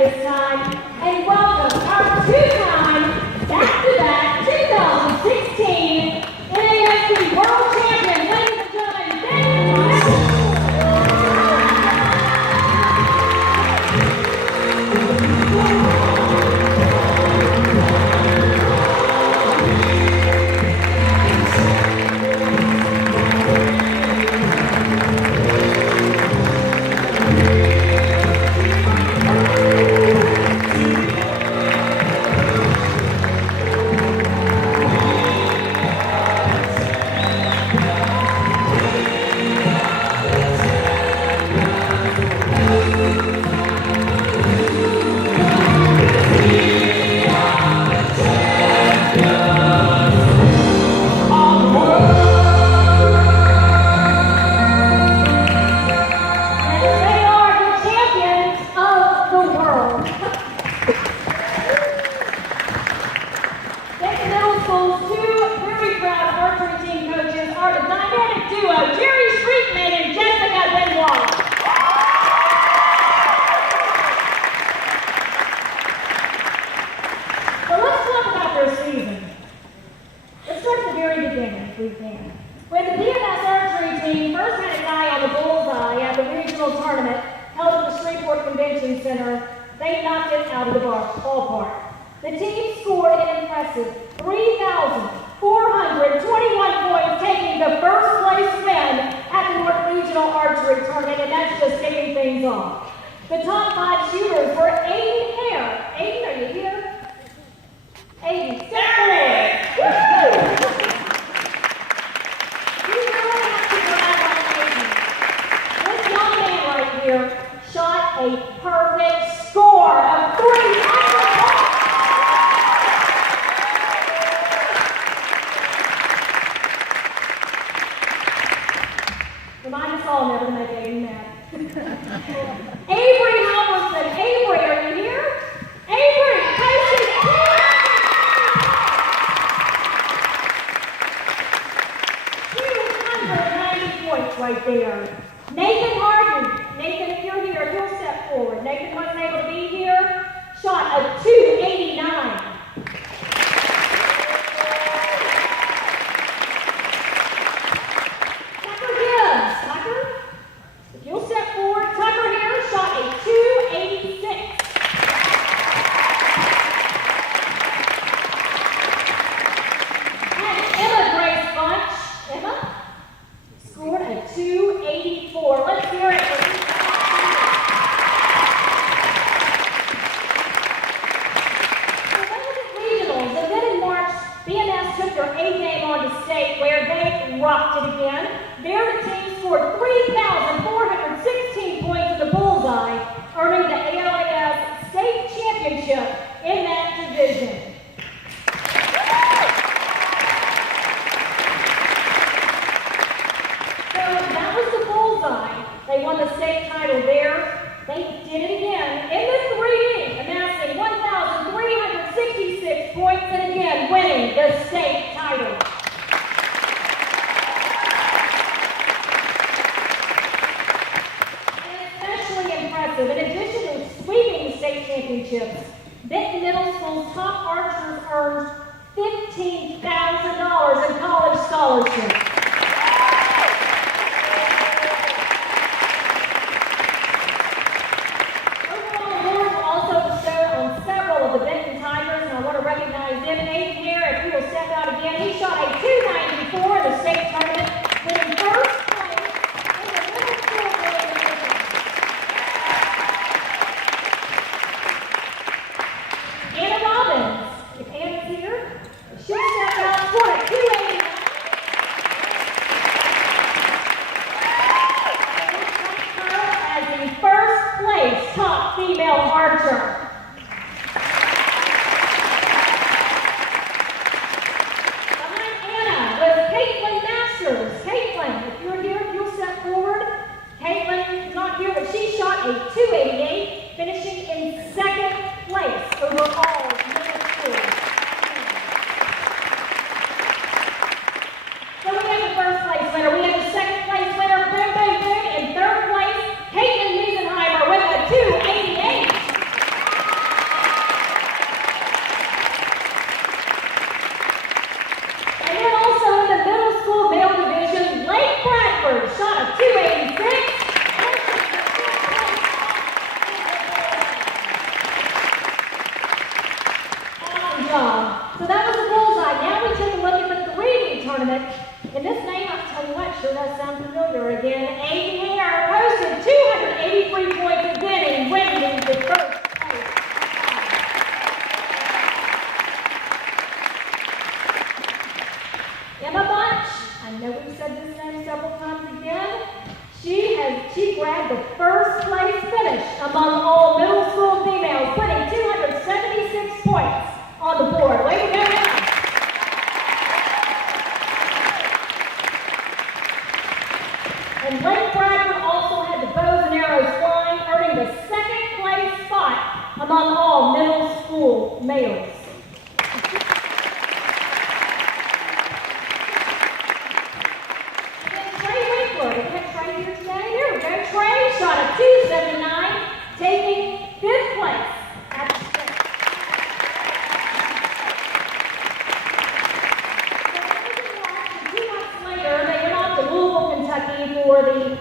this time, and welcome our two-time back-to-back 2016 NASD World Champion, ladies and gentlemen, Benton. When the BNS Archery team first had a guy on the bullseye at the regional tournament held at the Shreveport Convention Center, they knocked it out of the ballpark. The team scored an impressive 3,421 points, taking the first place win at the North Regional Archery Tournament, and that's just kicking things off. The top 5 shooters were Aiden Hare. Aiden, are you here? Aiden, step forward. Woo! Shot a perfect score of 3. Remind us all never to make Aiden mad. Avery Halverson. Avery, are you here? Avery, Casey. 290 points right there. Nathan Harden. Nathan, if you're here, you'll step forward. Nathan wasn't able to be here. Shot a 289. Tucker Gibbs. Tucker, if you'll step forward. Tucker here shot a 286. And Emma Grace Bunch. Emma scored a 284. Let's hear it for took their A game on to state where they rocked it again. There the team scored 3,416 points at the bullseye, earning the ALAS state championship in that division. So that was the bullseye. They won the state title there. They did it again in the 3D, amassing 1,366 points and again winning the state title. And especially impressive, in addition to sweeping the state championships, Benton Middle School's top archers earned $15,000 in college scholarships. He shot a 294 in the state tournament, winning first place in the middle school grade division. Anna Robbins, if Anna's here, she stepped out and scored a 289. As the first place top female archer. Caitlin, if you're here, if you'll step forward. Caitlin is not here, but she shot a 288, finishing in second place overall middle school. So we have the first place winner. We have the second place winner, boom, boom, boom. In third place, Caitlin Miesenheimer with a 288. does sound familiar again. Aiden Hare posted 283 points again, winning the first place. Emma Bunch, I know we've said this name several times again. She grabbed the first place finish among all middle school females, putting 276 points on the board. Way to go, Emma. And Lake Bradford also had the bows and arrows flying, earning the second place spot among all middle school males. Trey shot a 279, taking 5th place at the state. So 2 months later, they went off to Louisville, Kentucky for the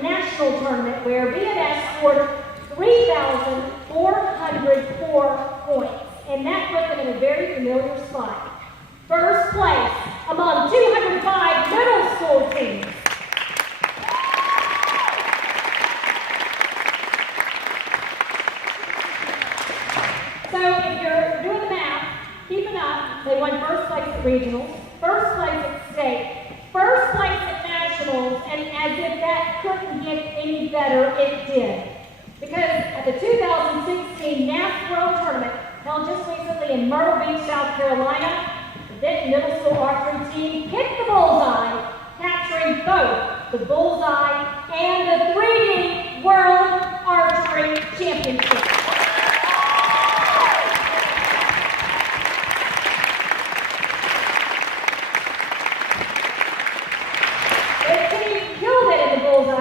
national tournament where BNS scored 3,404 points, and that put them in a very familiar spot. First place among 205 middle school teams. So if you're doing the math, keep it up. They won first place at regionals, first place at state, first place at nationals, and as if that couldn't get any better, it did. Because at the 2016 NAF World Tournament, held just recently in Myrtle Beach, South Carolina, the Benton Middle School Archery team hit the bullseye, capturing both the bullseye and the 3D World Archery Championship.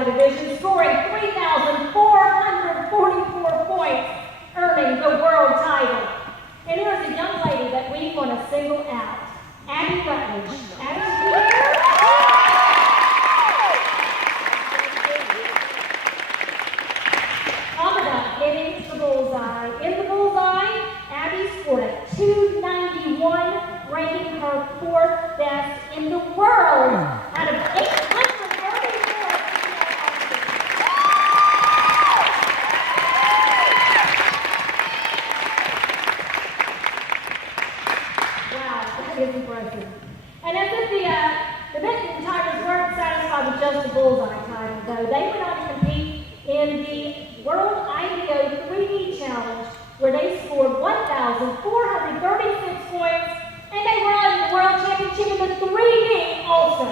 Division, scoring 3,444 points, earning the world title. And there's a young lady that we want to single out, Abby Rutledge. Abby's here. Amanda hitting the bullseye. In the bullseye, Abby scored a 291, ranking her 4th best in the world out of 800. Is impressive. And as if the Benton Tigers weren't satisfied with just the bullseye title, though, they went on to compete in the World IDO 3D Challenge, where they scored 1,436 points, and they were on the World Championship in the 3D also.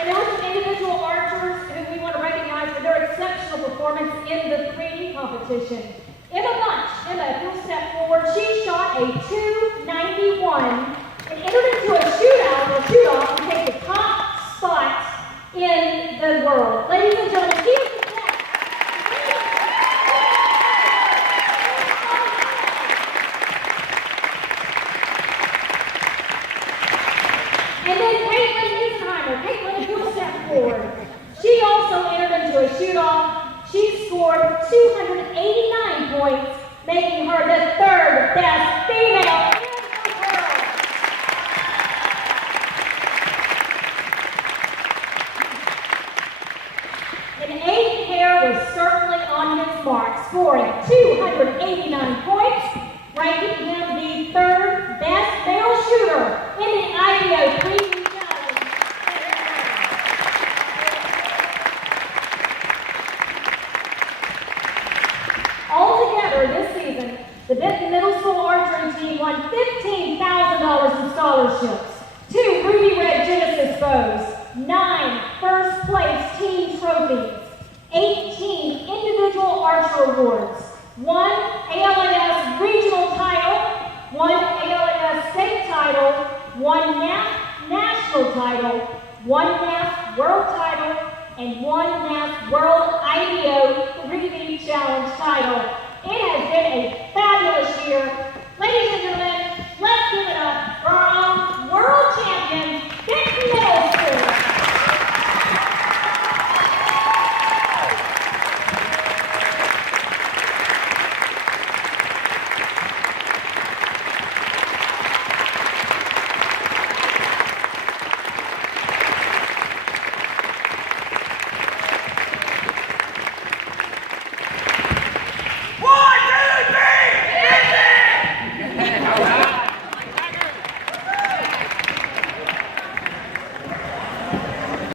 And there were some individual archers who we want to recognize for their exceptional performance in the 3D competition. Emma Bunch, if you'll step forward, she shot a 291 and entered into a shootout or shoot-off to take the top spot in the world. Ladies and gentlemen, she is the best. And then Caitlin, if you'll step forward. She also entered into a shoot-off. She scored 289 points, making her the 3rd best female in the world. And Aiden Hare was certainly on his mark, scoring 289 points, ranking him the 3rd best male shooter in the IDO 3D Challenge. Altogether this season, the Benton Middle School Archery team won $15,000 in scholarships, 2 Ruby Red Genesis bows, 9 first place team trophies, 18 individual archer awards, 1 ALAS regional title, 1 ALAS state title, 1 NAF national title, 1 NAF world title, and 1 NAF World IDO 3D Challenge title. It has been a fabulous year. Ladies and gentlemen,